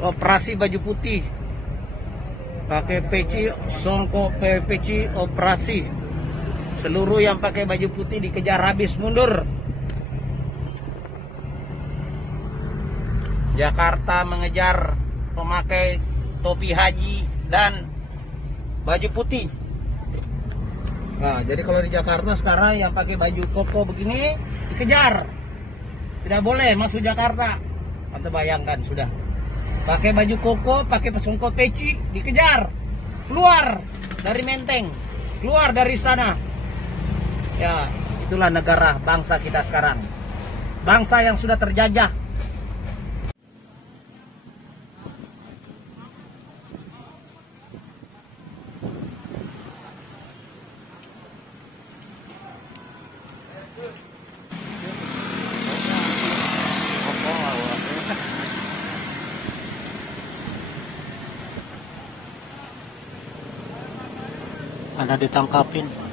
operasi baju putih, pakai peci, songkok peci operasi. Seluruh yang pakai baju putih dikejar habis, mundur. Jakarta mengejar pemakai topi haji dan baju putih. Nah, jadi kalau di Jakarta sekarang yang pakai baju koko begini dikejar. Tidak boleh masuk Jakarta. Anda bayangkan sudah. Pakai baju koko, pakai songkok peci, dikejar. Keluar dari Menteng, keluar dari sana. Ya, itulah negara bangsa kita sekarang. Bangsa yang sudah terjajah. Anda ditangkapin.